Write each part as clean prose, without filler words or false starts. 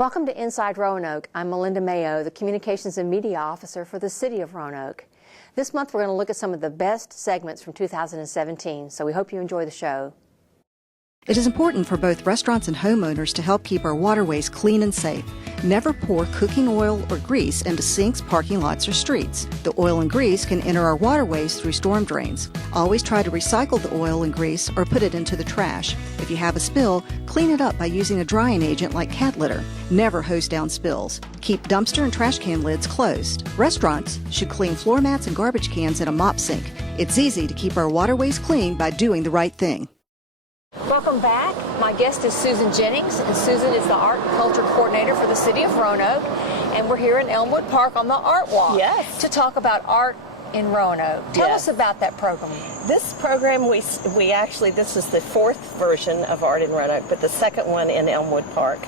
Welcome to Inside Roanoke. I'm Melinda Mayo, the Communications and Media Officer for the City of Roanoke. This month we're going to look at some of the best segments from 2017, so we hope you enjoy the show. It is important for both restaurants and homeowners to help keep our waterways clean and safe. Never pour cooking oil or grease into sinks, parking lots, or streets. The oil and grease can enter our waterways through storm drains. Always try to recycle the oil and grease or put it into the trash. If you have a spill, clean it up by using a drying agent like cat litter. Never hose down spills. Keep dumpster and trash can lids closed. Restaurants should clean floor mats and garbage cans in a mop sink. It's easy to keep our waterways clean by doing the right thing. Welcome back. My guest is Susan Jennings, and Susan is the Art and Culture Coordinator for the City of Roanoke, and we're here in Elmwood Park on the Art Walk to talk about art in Roanoke. Tell us about that program. This program, we actually, this is the fourth version of Art in Roanoke, but the second one in Elmwood Park.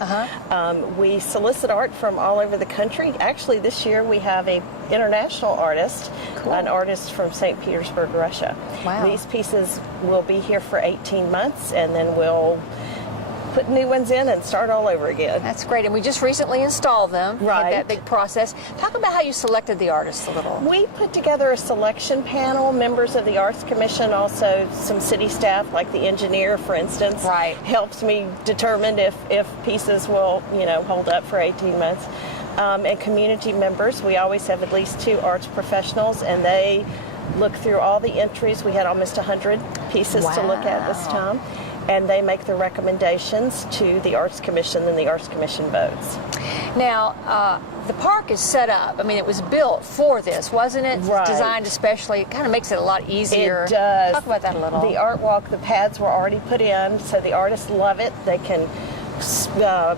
We solicit art from all over the country. Actually, this year we have an international artist, an artist from St. Petersburg, Russia. Wow. These pieces will be here for 18 months, and then we'll put new ones in and start all over again. That's great, and we just recently installed them. Right. That big process. Talk about how you selected the artists a little. We put together a selection panel, members of the Arts Commission, also some city staff, like the engineer, for instance, helps me determine if pieces will, hold up for 18 months. And community members, we always have at least 2 arts professionals, and they look through all the entries. We had almost 100 pieces to look at this time. And they make the recommendations to the Arts Commission, and the Arts Commission votes. Now, the park is set up. I mean, it was built for this, wasn't it? Right. Designed especially. It kind of makes it a lot easier. It does. Talk about that a little. The art walk, the pads were already put in, so the artists love it. They can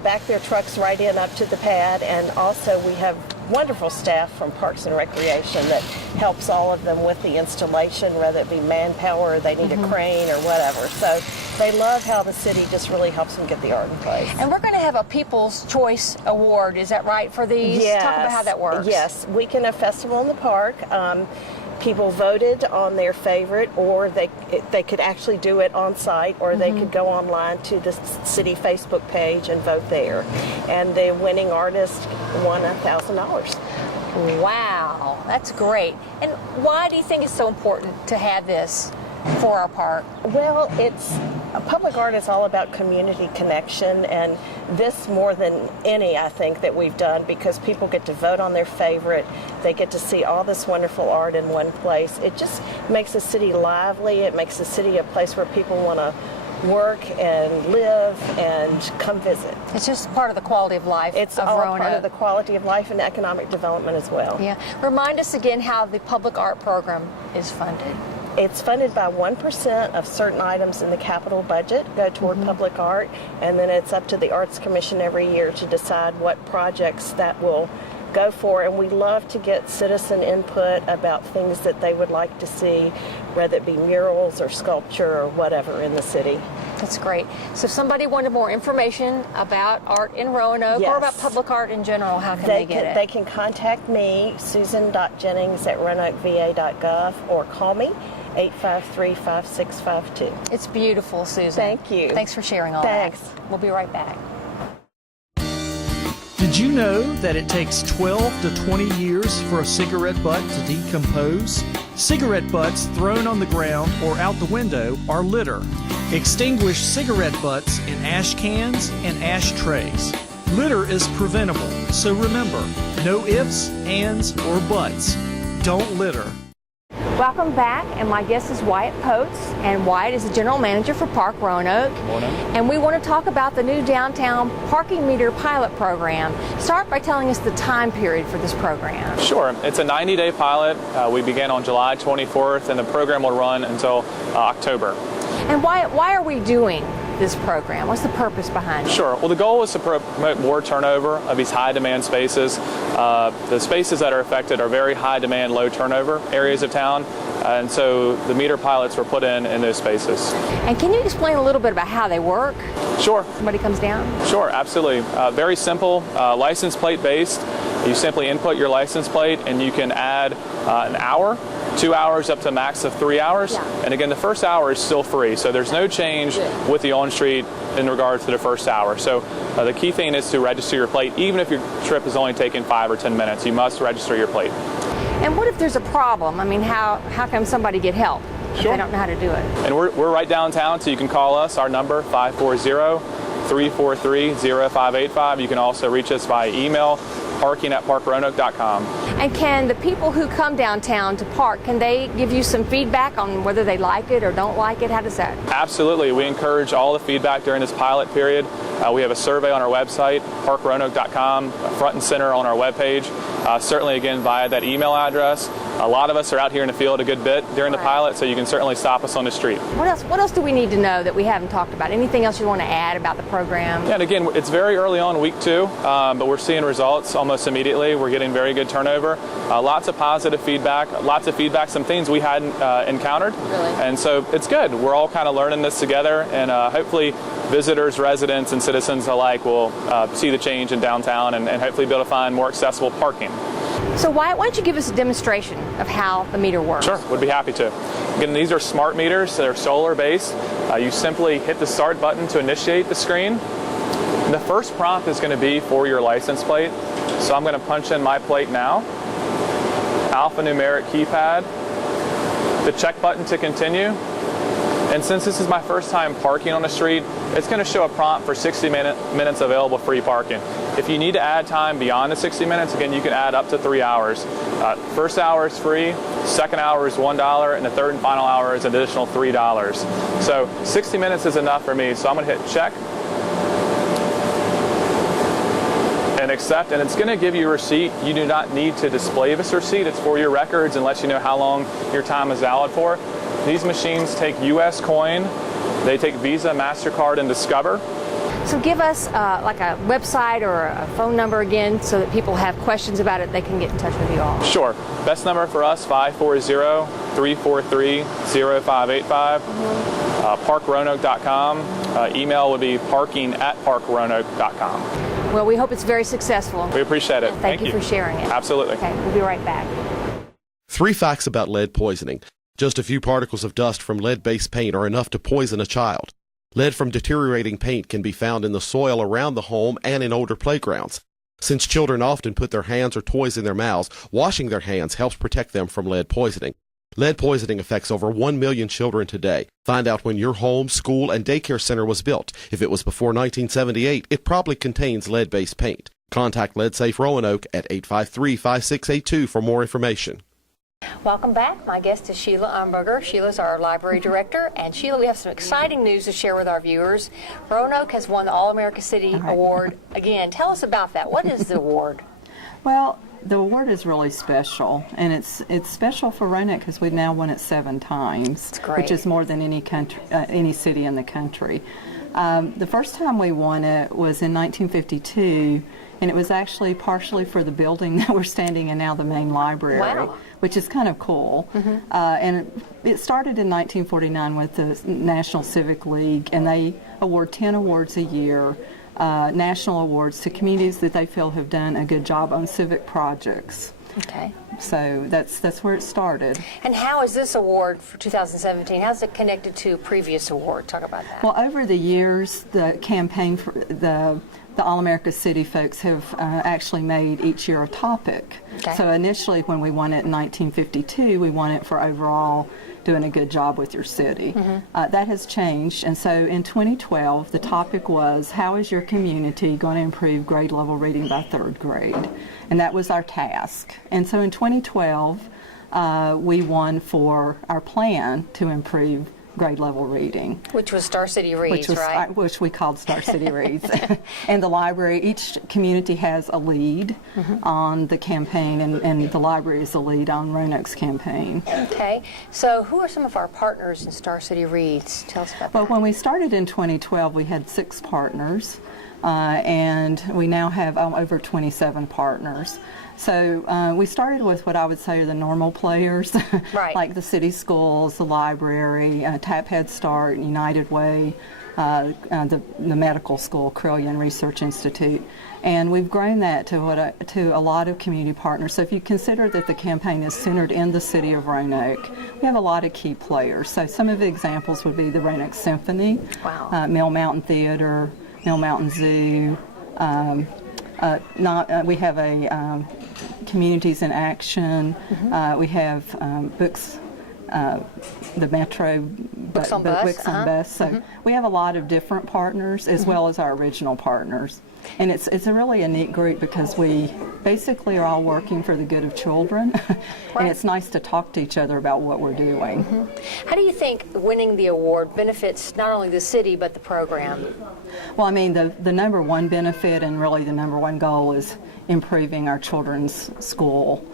back their trucks right in up to the pad, and also we have wonderful staff from Parks and Recreation that helps all of them with the installation, whether it be manpower or they need a crane or whatever. So they love how the city just really helps them get the art in place. And we're going to have a People's Choice Award, is that right, for these? Yes. Talk about how that works. Yes, Weekend of Festival in the Park. People voted on their favorite, or they could actually do it on site, or they could go online to the city Facebook page and vote there. And the winning artist won $1,000. Wow, that's great. And why do you think it's so important to have this for our park? Well, public art is all about community connection, and this more than any, I think, that we've done, because people get to vote on their favorite. They get to see all this wonderful art in one place. It just makes the city lively. It makes the city a place where people want to work and live and come visit. It's just part of the quality of life It's of all Roanoke. part of the quality of life and economic development as well. Yeah. Remind us again how the public art program is funded. It's funded by 1% of certain items in the capital budget go toward public art, and then it's up to the Arts Commission every year to decide what projects that will go for. And we love to get citizen input about things that they would like to see, whether it be murals or sculpture or whatever in the city. That's great. So if somebody wanted more information about art in Roanoke or about public art in general, how can they get it? They can contact me, susan.jennings@roanokeva.gov, or call me, 853-5652. It's beautiful, Susan. Thank you. Thanks for sharing all Thanks. that. We'll be right back. Did you know that it takes 12 to 20 years for a cigarette butt to decompose? Cigarette butts thrown on the ground or out the window are litter. Extinguish cigarette butts in ash cans and ashtrays. Litter is preventable, so remember, no ifs, ands, or buts. Don't litter. Welcome back, and my guest is Wyatt Potes, and Wyatt is the General Manager for Park Roanoke. Morning. And we want to talk about the new downtown parking meter pilot program. Start by telling us the time period for this program. Sure. It's a 90-day pilot. We began on July 24th, and the program will run until October. And why are we doing this program? What's the purpose behind it? Sure. Well, the goal is to promote more turnover of these high-demand spaces. The spaces that are affected are very high-demand, low-turnover areas of town, and so the meter pilots were put in those spaces. And can you explain a little bit about how they work? Sure. Somebody comes down? Sure, absolutely. Very simple, license plate based. You simply input your license plate, and you can add an hour 2 hours up to a max of 3 hours. Yeah. And again, the first hour is still free, so there's no change with the on-street in regards to the first hour. So the key thing is to register your plate, even if your trip is only taking 5 or 10 minutes. You must register your plate. And what if there's a problem? I mean, how can somebody get help if they don't know how to do it? And we're right downtown, so you can call us. Our number, 540-343-0585. You can also reach us via email, parking@parkroanoke.com. And can the people who come downtown to park, can they give you some feedback on whether they like it or don't like it? How does that? Absolutely. We encourage all the feedback during this pilot period. We have a survey on our website, parkroanoke.com, front and center on our webpage. Certainly, again, via that email address. A lot of us are out here in the field a good bit during the pilot, so you can certainly stop us on the street. What else do we need to know that we haven't talked about? Anything else you want to add about the program? Yeah, and again, it's very early on, week 2, but we're seeing results almost immediately. We're getting very good turnover. Lots of positive feedback, some things we hadn't encountered. Really? And so it's good. We're all kind of learning this together, and hopefully visitors, residents, and citizens alike will see the change in downtown and hopefully be able to find more accessible parking. So why don't you give us a demonstration of how the meter works? Sure, would be happy to. Again, these are smart meters. They're solar based. You simply hit the start button to initiate the screen. And the first prompt is going to be for your license plate. So I'm going to punch in my plate now. Alphanumeric keypad. The check button to continue. And since this is my first time parking on the street, it's going to show a prompt for 60 minutes available free parking. If you need to add time beyond the 60 minutes, again, you can add up to 3 hours. First hour is free, second hour is $1, and the third and final hour is an additional $3. So 60 minutes is enough for me, so I'm going to hit check and accept, and it's going to give you a receipt. You do not need to display this receipt. It's for your records and lets you know how long your time is valid for. These machines take U.S. coin, they take Visa, MasterCard, and Discover. So give us like a website or a phone number again so that people have questions about it, they can get in touch with you all. Sure. Best number for us, 540-343-0585. Parkroanoke.com. Email would be parking@parkroanoke.com. Well, we hope it's very successful. We appreciate it. Thank you for sharing it. Absolutely. Okay, we'll be right back. 3 facts about lead poisoning. Just a few particles of dust from lead-based paint are enough to poison a child. Lead from deteriorating paint can be found in the soil around the home and in older playgrounds. Since children often put their hands or toys in their mouths, washing their hands helps protect them from lead poisoning. Lead poisoning affects over 1 million children today. Find out when your home, school, and daycare center was built. If it was before 1978, it probably contains lead-based paint. Contact Lead Safe Roanoke at 853-5682 for more information. Welcome back. My guest is Sheila Umberger. Sheila's our library director. And Sheila, we have some exciting news to share with our viewers. Roanoke has won the All-America City Award again. Tell us about that. What is the award? Well, the award is really special, and it's special for Roanoke because we've now won it 7 times, which is more than any city in the country. The first time we won it was in 1952, and it was actually partially for the building that we're standing in now, the main library. Wow. Which is kind of cool. And it started in 1949 with the National Civic League, and they award 10 awards a year, national awards to communities that they feel have done a good job on civic projects. Okay. So that's where it started. And how is this award for 2017? How's it connected to a previous award? Talk about that. Well, over the years, the campaign for the All-America City folks have actually made each year a topic. Okay. So initially when we won it in 1952, we won it for overall doing a good job with your city. That has changed, and so in 2012 the topic was, how is your community going to improve grade level reading by 3rd grade? And that was our task. And so in 2012 we won for our plan to improve grade level reading. Which was Star City Reads, right? Which we called Star City Reads. And the library, each community has a lead on the campaign, and the library is the lead on Roanoke's campaign. Okay. So who are some of our partners in Star City Reads? Tell us about that. Well, when we started in 2012, we had 6 partners, and we now have over 27 partners. So we started with what I would say are the normal players, like the city schools, the library, Tap Head Start, United Way, the medical school, Crillian Research Institute. And we've grown that to a lot of community partners. So if you consider that the campaign is centered in the city of Roanoke, we have a lot of key players. So some of the examples would be the Roanoke Symphony, Mill Mountain Theater, Mill Mountain Zoo. We have a Communities in Action. We have Books. The Metro Books on Bus. So we have a lot of different partners as well as our original partners. And it's a really a neat group because we basically are all working for the good of children. And it's nice to talk to each other about what we're doing. How do you think winning the award benefits not only the city but the program? Well, I mean, the number one benefit and really the number one goal is improving our children's school,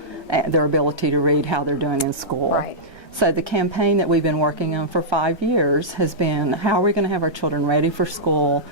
their ability to read, how they're doing in school. Right. So the campaign that we've been working on for 5 years has been, how are we going to have our children ready for school?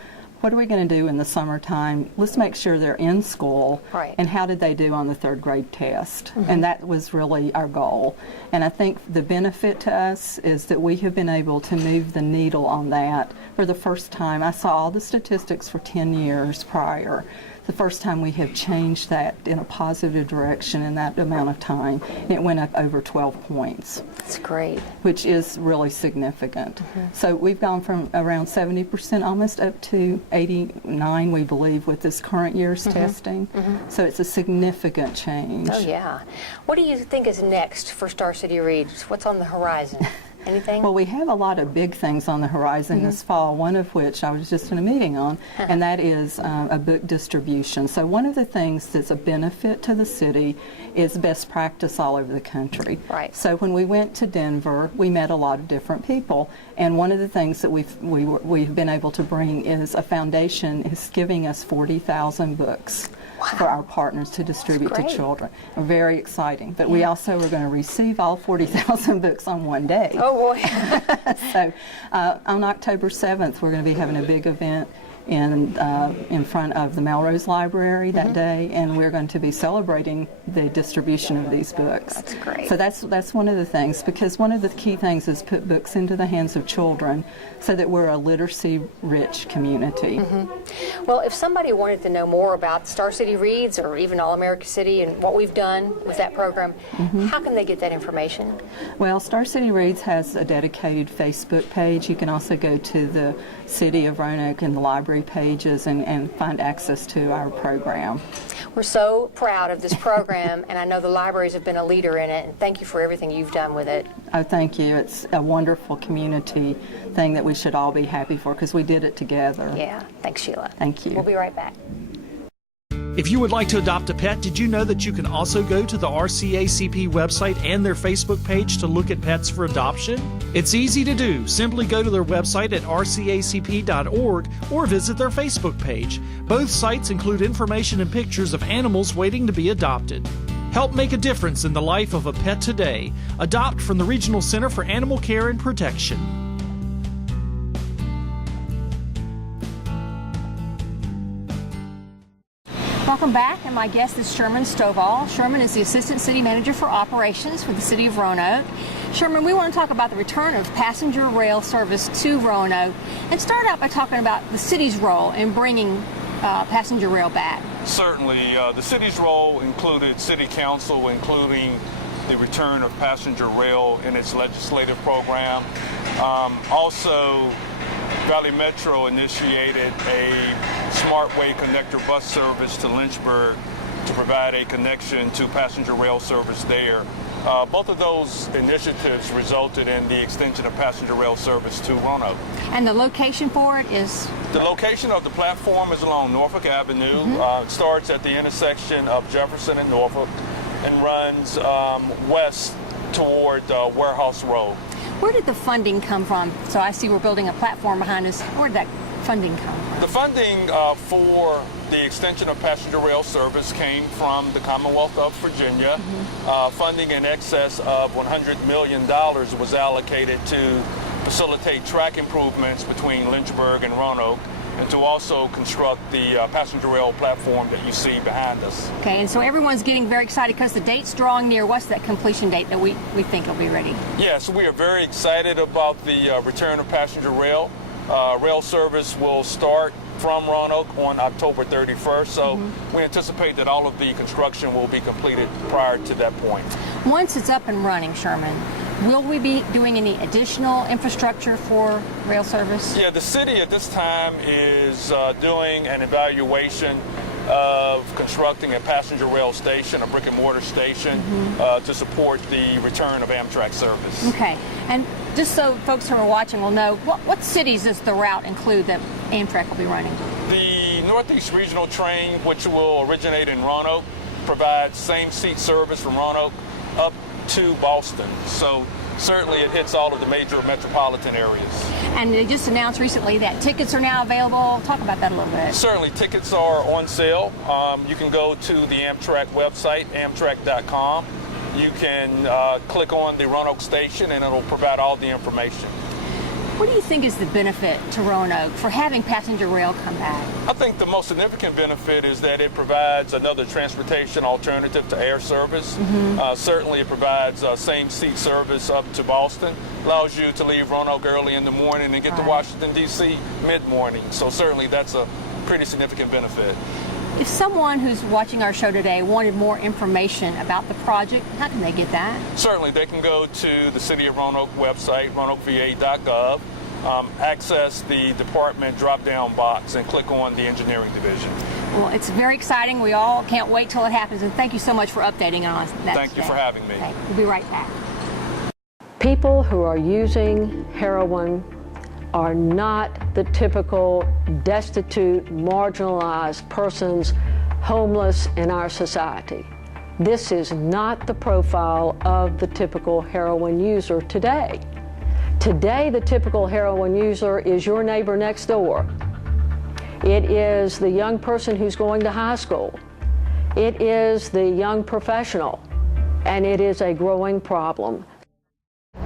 What are we going to do in the summertime? Let's make sure they're in school. Right. And how did they do on the third grade test? And that was really our goal. And I think the benefit to us is that we have been able to move the needle on that for the first time. I saw all the statistics for 10 years prior. The first time we have changed that in a positive direction in that amount of time. It went up over 12 points. That's great. Which is really significant. So we've gone from around 70% almost up to 89, we believe, with this current year's testing. So it's a significant change. Oh, yeah. What do you think is next for Star City Reads? What's on the horizon? Anything? Well, we have a lot of big things on the horizon this fall, one of which I was just in a meeting on, and that is a book distribution. So one of the things that's a benefit to the city is best practice all over the country. Right. So when we went to Denver, we met a lot of different people, and one of the things that we've been able to bring is a foundation is giving us 40,000 books. For our partners to distribute to children. Very exciting. But we also are going to receive all 40,000 books on one day. Oh, boy. So on October 7th, we're going to be having a big event in front of the Melrose Library that day, and we're going to be celebrating the distribution of these books. That's great. So that's one of the things, because one of the key things is put books into the hands of children so that we're a literacy-rich community. Well, if somebody wanted to know more about Star City Reads or even All America City and what we've done with that program, how can they get that information? Well, Star City Reads has a dedicated Facebook page. You can also go to the City of Roanoke and the library pages and find access to our program. We're so proud of this program, and I know the libraries have been a leader in it, and thank you for everything you've done with it. Oh, thank you. It's a wonderful community thing that we should all be happy for because we did it together. Yeah. Thanks, Sheila. Thank you. We'll be right back. If you would like to adopt a pet, did you know that you can also go to the RCACP website and their Facebook page to look at pets for adoption? It's easy to do. Simply go to their website at rcacp.org or visit their Facebook page. Both sites include information and pictures of animals waiting to be adopted. Help make a difference in the life of a pet today. Adopt from the Regional Center for Animal Care and Protection. Welcome back, and my guest is Sherman Stovall. Sherman is the Assistant City Manager for Operations for the City of Roanoke. Sherman, we want to talk about the return of passenger rail service to Roanoke and start out by talking about the city's role in bringing passenger rail back. Certainly. The city's role included City Council, including the return of passenger rail in its legislative program. Also, Valley Metro initiated a SmartWay connector bus service to Lynchburg to provide a connection to passenger rail service there. Both of those initiatives resulted in the extension of passenger rail service to Roanoke. And the location for it is? The location of the platform is along Norfolk Avenue. It starts at the intersection of Jefferson and Norfolk and runs west toward Warehouse Road. Where did the funding come from? So I see we're building a platform behind us. Where did that funding come from? The funding for the extension of passenger rail service came from the Commonwealth of Virginia. Funding in excess of $100 million was allocated to facilitate track improvements between Lynchburg and Roanoke, and to also construct the passenger rail platform that you see behind us. Okay, and so everyone's getting very excited because the date's drawing near. What's that completion date that we think will be ready? Yes, we are very excited about the return of passenger rail. Rail service will start from Roanoke on October 31st, so we anticipate that all of the construction will be completed prior to that point. Once it's up and running, Sherman, will we be doing any additional infrastructure for rail service? Yeah, the city at this time is doing an evaluation of constructing a passenger rail station, a brick and mortar station, to support the return of Amtrak service. Okay, and just so folks who are watching will know, what cities does the route include that Amtrak will be running? The Northeast Regional Train, which will originate in Roanoke, provides same seat service from Roanoke up to Boston. So certainly it hits all of the major metropolitan areas. And they just announced recently that tickets are now available. Talk about that a little bit. Certainly, tickets are on sale. You can go to the Amtrak website, amtrak.com. You can click on the Roanoke station and it'll provide all the information. What do you think is the benefit to Roanoke for having passenger rail come back? I think the most significant benefit is that it provides another transportation alternative to air service. Certainly it provides same seat service up to Boston, allows you to leave Roanoke early in the morning and get to Washington, D.C. mid-morning. So certainly that's a pretty significant benefit. If someone who's watching our show today wanted more information about the project, how can they get that? Certainly, they can go to the City of Roanoke website, roanokeva.gov, access the department drop-down box, and click on the engineering division. Well, it's very exciting. We all can't wait till it happens, and thank you so much for updating on us. Thank you for having me. Okay, we'll be right back. People who are using heroin are not the typical destitute, marginalized persons, homeless in our society. This is not the profile of the typical heroin user today. Today, the typical heroin user is your neighbor next door. It is the young person who's going to high school. It is the young professional, and it is a growing problem.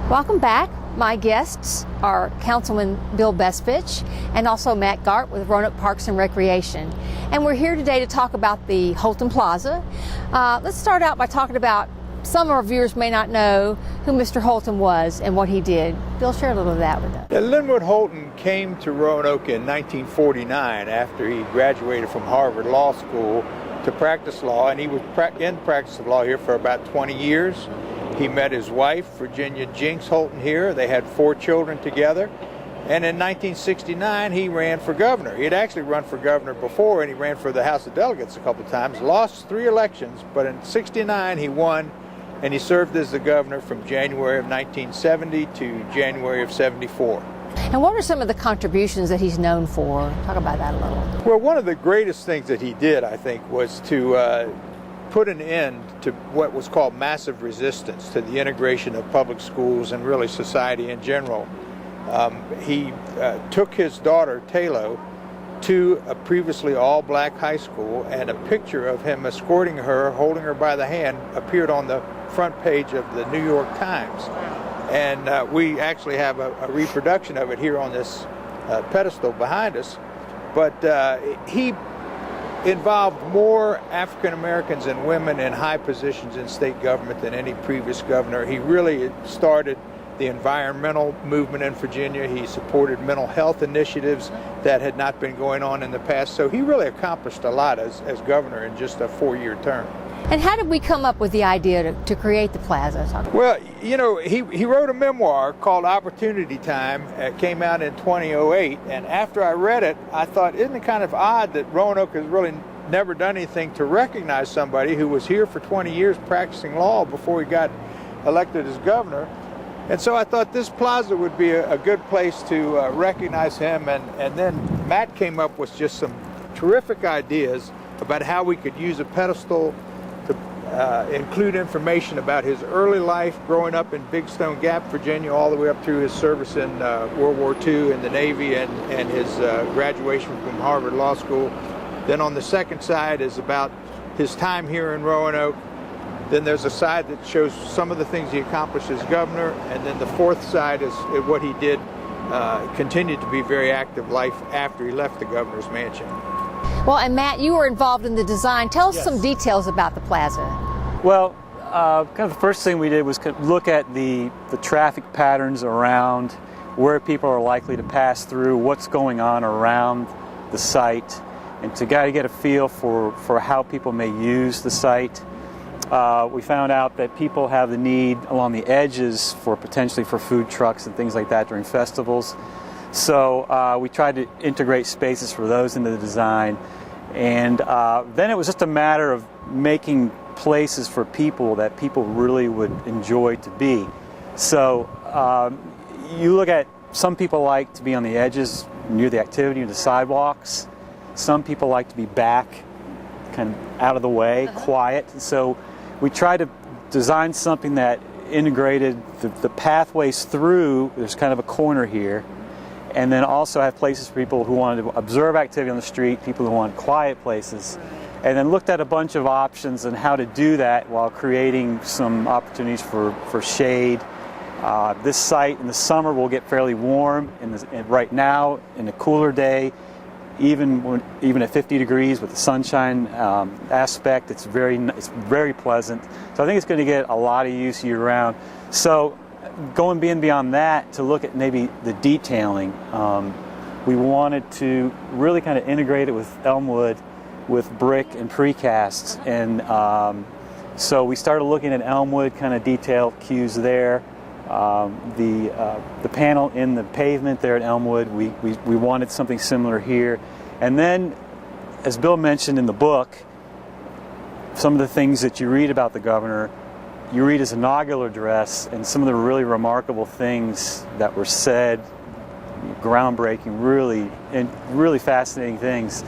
Welcome back. My guests are Councilman Bill Bestfitch and also Matt Gart with Roanoke Parks and Recreation. And we're here today to talk about the Holton Plaza. Let's start out by talking about, some of our viewers may not know who Mr. Holton was and what he did. Bill, share a little of that with us. Linwood Holton came to Roanoke in 1949 after he graduated from Harvard Law School to practice law, and he was in practice of law here for about 20 years. He met his wife, Virginia Jinks Holton, here. They had 4 children together. And in 1969, he ran for governor. He had actually run for governor before, and he ran for the House of Delegates a couple times, lost 3 elections, but in 69 he won, and he served as the governor from January of 1970 to January of 74. And what are some of the contributions that he's known for? Talk about that a little. Well, one of the greatest things that he did, I think, was to put an end to what was called massive resistance to the integration of public schools and really society in general. He took his daughter, Taylo, to a previously all-black high school, and a picture of him escorting her, holding her by the hand, appeared on the front page of the New York Times. And we actually have a reproduction of it here on this pedestal behind us. But he involved more African Americans and women in high positions in state government than any previous governor. He really started the environmental movement in Virginia. He supported mental health initiatives that had not been going on in the past. So he really accomplished a lot as governor in just a 4-year term. And how did we come up with the idea to create the plaza? Well, you know, he wrote a memoir called Opportunity Time. It came out in 2008, and after I read it, I thought, isn't it kind of odd that Roanoke has really never done anything to recognize somebody who was here for 20 years practicing law before he got elected as governor. And so I thought this plaza would be a good place to recognize him, and then Matt came up with just some terrific ideas about how we could use a pedestal to include information about his early life, growing up in Big Stone Gap, Virginia, all the way up through his service in World War II in the Navy and his graduation from Harvard Law School. Then on the second side is about his time here in Roanoke. Then there's a side that shows some of the things he accomplished as governor, and then the fourth side is what he did, continued to be very active life after he left the governor's mansion. Well, and Matt, you were involved in the design. Tell us some details about the plaza. Well, kind of the first thing we did was look at the traffic patterns around where people are likely to pass through, what's going on around the site, and to get a feel for how people may use the site. We found out that people have the need along the edges potentially for food trucks and things like that during festivals. So we tried to integrate spaces for those into the design. And then it was just a matter of making places for people that people really would enjoy to be. So you look at, some people like to be on the edges near the activity, near the sidewalks. Some people like to be back, kind of out of the way, quiet. So we tried to design something that integrated the pathways through. There's kind of a corner here, and then also have places for people who wanted to observe activity on the street, people who want quiet places, and then looked at a bunch of options and how to do that while creating some opportunities for shade. This site in the summer will get fairly warm, and right now in a cooler day, even at 50 degrees with the sunshine aspect, it's very pleasant. So I think it's going to get a lot of use year-round. So going beyond that to look at maybe the detailing, we wanted to really kind of integrate it with Elmwood, with brick and precasts, and so we started looking at Elmwood kind of detail cues there. The panel in the pavement there at Elmwood, we wanted something similar here. And then, as Bill mentioned in the book, some of the things that you read about the governor, you read his inaugural address, and some of the really remarkable things that were said, groundbreaking, really fascinating things.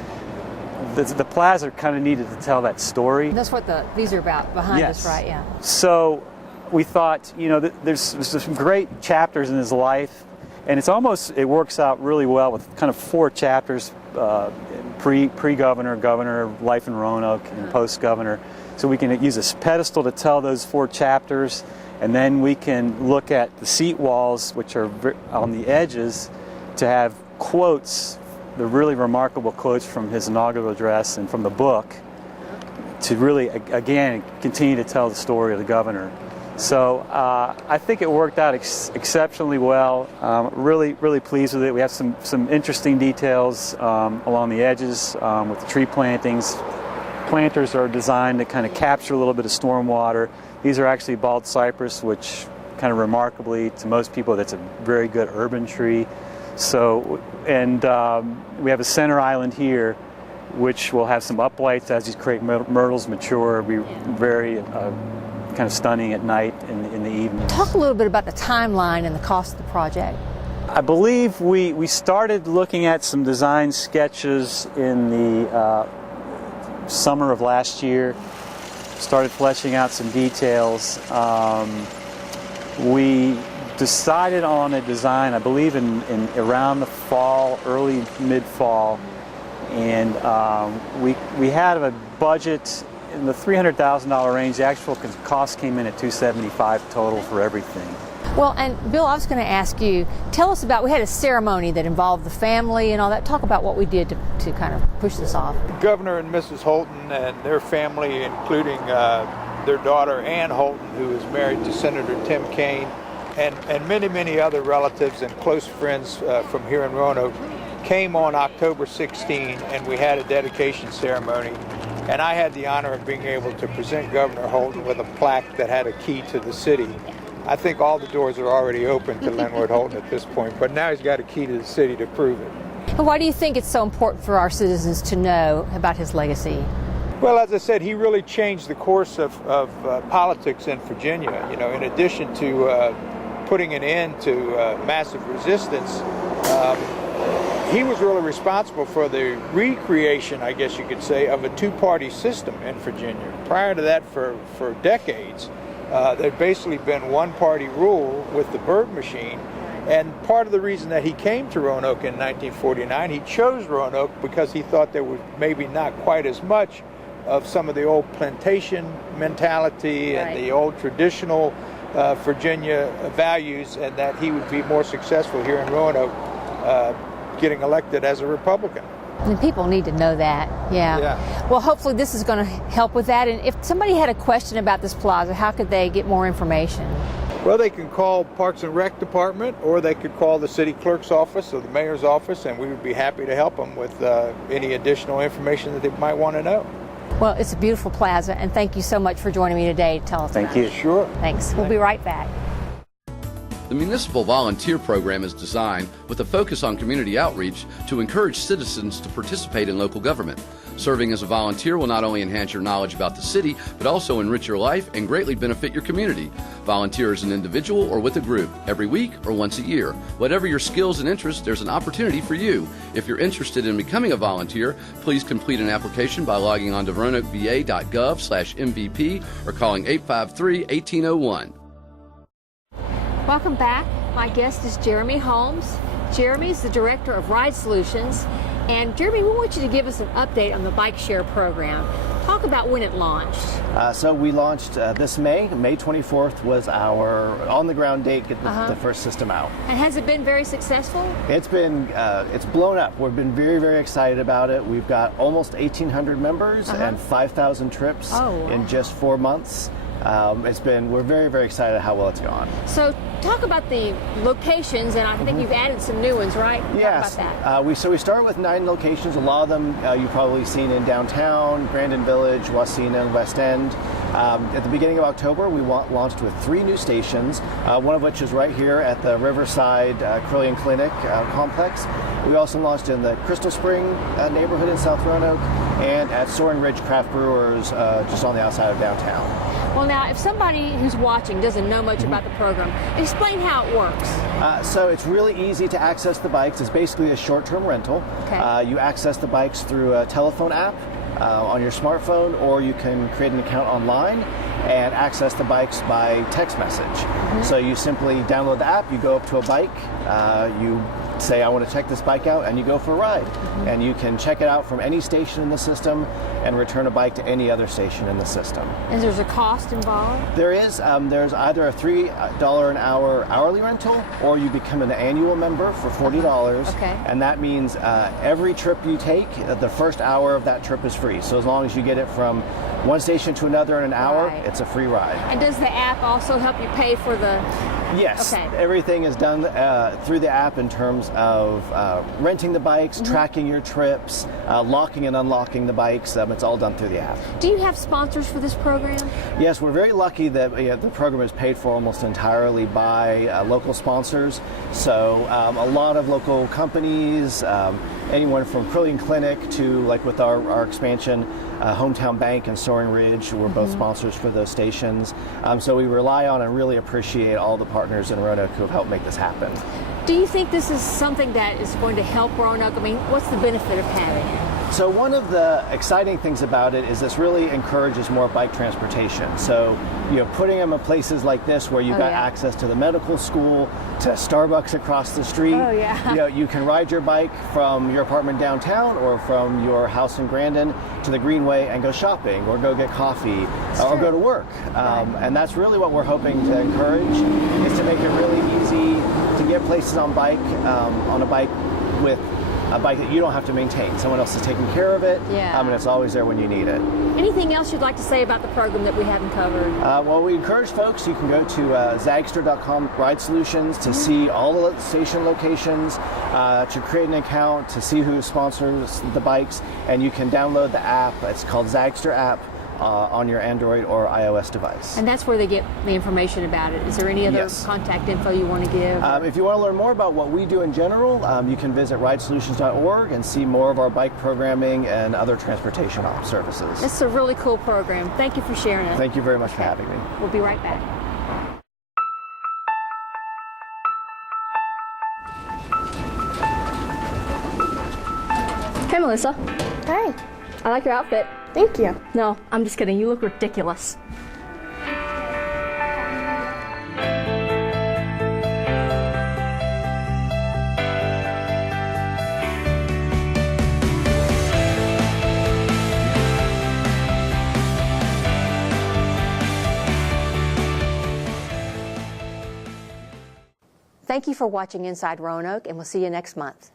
The plaza kind of needed to tell that story. That's what these are about behind us, right? Yeah. So we thought, there's some great chapters in his life, and it works out really well with kind of 4 chapters, pre-governor, governor, life in Roanoke, and post-governor. So we can use a pedestal to tell those 4 chapters, and then we can look at the seat walls, which are on the edges, to have quotes, the really remarkable quotes from his inaugural address and from the book, to really, again, continue to tell the story of the governor. So I think it worked out exceptionally well. Really pleased with it. We have some interesting details along the edges with the tree plantings. Planters are designed to kind of capture a little bit of storm water. These are actually bald cypress, which kind of remarkably, to most people, that's a very good urban tree. So, and we have a center island here, which will have some uplights as these crepe myrtles mature. It'll be very kind of stunning at night in the evening. Talk a little bit about the timeline and the cost of the project. I believe we started looking at some design sketches in the summer of last year, started fleshing out some details. We decided on a design, I believe, in around the fall, early mid-fall, and we had a budget in the $300,000 range. The actual cost came in at $275 total for everything. Well, and Bill, I was going to ask you, tell us about, we had a ceremony that involved the family and all that. Talk about what we did to kind of push this off. Governor and Mrs. Holton and their family, including their daughter Ann Holton, who is married to Senator Tim Kaine, and many other relatives and close friends from here in Roanoke, came on October 16, and we had a dedication ceremony. And I had the honor of being able to present Governor Holton with a plaque that had a key to the city. I think all the doors are already open to Leonard Holton at this point, but now he's got a key to the city to prove it. And why do you think it's so important for our citizens to know about his legacy? Well, as I said, he really changed the course of politics in Virginia. You know, in addition to putting an end to massive resistance, he was really responsible for the recreation, I guess you could say, of a two-party system in Virginia. Prior to that, for decades, there'd basically been one-party rule with the Byrd machine. And part of the reason that he came to Roanoke in 1949, he chose Roanoke because he thought there was maybe not quite as much of some of the old plantation mentality and the old traditional Virginia values, and that he would be more successful here in Roanoke getting elected as a Republican. And people need to know that, yeah. Well, hopefully this is going to help with that. And if somebody had a question about this plaza, how could they get more information? Well, they can call Parks and Rec Department, or they could call the city clerk's office or the mayor's office, and we would be happy to help them with any additional information that they might want to know. Well, it's a beautiful plaza, and thank you so much for joining me today to tell us about it. Thank you. Sure. Thanks. We'll be right back. The Municipal Volunteer Program is designed with a focus on community outreach to encourage citizens to participate in local government. Serving as a volunteer will not only enhance your knowledge about the city, but also enrich your life and greatly benefit your community. Volunteer as an individual or with a group, every week or once a year. Whatever your skills and interests, there's an opportunity for you. If you're interested in becoming a volunteer, please complete an application by logging on to roanokeva.gov/MVP or calling 853-1801. Welcome back. My guest is Jeremy Holmes. Jeremy is the Director of Ride Solutions. And Jeremy, we want you to give us an update on the bike share program. Talk about when it launched. So we launched this May. May 24th was our on-the-ground date, get the first system out. And has it been very successful? It's been, it's blown up. We've been very, very excited about it. We've got almost 1,800 members and 5,000 trips in just 4 months. We're very, very excited how well it's gone. So talk about the locations, and I think you've added some new ones, right? Yes. Talk about that. We started with 9 locations. A lot of them you've probably seen in downtown, Grandin Village, Wasena, and West End. At the beginning of October, we launched with 3 new stations, one of which is right here at the Riverside Crillon Clinic complex. We also launched in the Crystal Spring neighborhood in South Roanoke and at Soaring Ridge Craft Brewers just on the outside of downtown. Well, now, if somebody who's watching doesn't know much about the program, explain how it works. So it's really easy to access the bikes. It's basically a short-term rental. Okay. You access the bikes through a telephone app on your smartphone, or you can create an account online and access the bikes by text message. So you simply download the app, you go up to a bike, you say, I want to check this bike out, and you go for a ride. And you can check it out from any station in the system and return a bike to any other station in the system. And there's a cost involved? There is. There's either a $3 an hour hourly rental, or you become an annual member for $40. Okay. And that means every trip you take, the first hour of that trip is free. So as long as you get it from one station to another in an hour, it's a free ride. And does the app also help you pay for the... Yes, okay. Everything is done through the app in terms of renting the bikes, tracking your trips, locking and unlocking the bikes. It's all done through the app. Do you have sponsors for this program? Yes, we're very lucky that the program is paid for almost entirely by local sponsors. So a lot of local companies, anyone from Crillon Clinic to, like with our expansion, Hometown Bank and Soaring Ridge were both sponsors for those stations. So we rely on and really appreciate all the partners in Roanoke who have helped make this happen. Do you think this is something that is going to help Roanoke? I mean, what's the benefit of having it? So one of the exciting things about it is this really encourages more bike transportation. So, putting them in places like this where you've got access to the medical school, to Starbucks across the street. Oh, yeah. You can ride your bike from your apartment downtown or from your house in Grandin to the Greenway and go shopping or go get coffee or go to work. And that's really what we're hoping to encourage, is to make it really easy to get places on a bike with a bike that you don't have to maintain. Someone else is taking care of it, and it's always there when you need it. Anything else you'd like to say about the program that we haven't covered? Well, we encourage folks, you can go to zagster.com Ride Solutions to see all the station locations, to create an account, to see who sponsors the bikes, and you can download the app. It's called Zagster app. On your Android or iOS device. And that's where they get the information about it. Is there any other contact info you want to give? If you want to learn more about what we do in general, you can visit ridesolutions.org and see more of our bike programming and other transportation services. It's a really cool program. Thank you for sharing it. Thank you very much for having me. We'll be right back. Hey, Melissa. Hey. I like your outfit. Thank you. No, I'm just kidding. You look ridiculous. Thank you for watching Inside Roanoke, and we'll see you next month.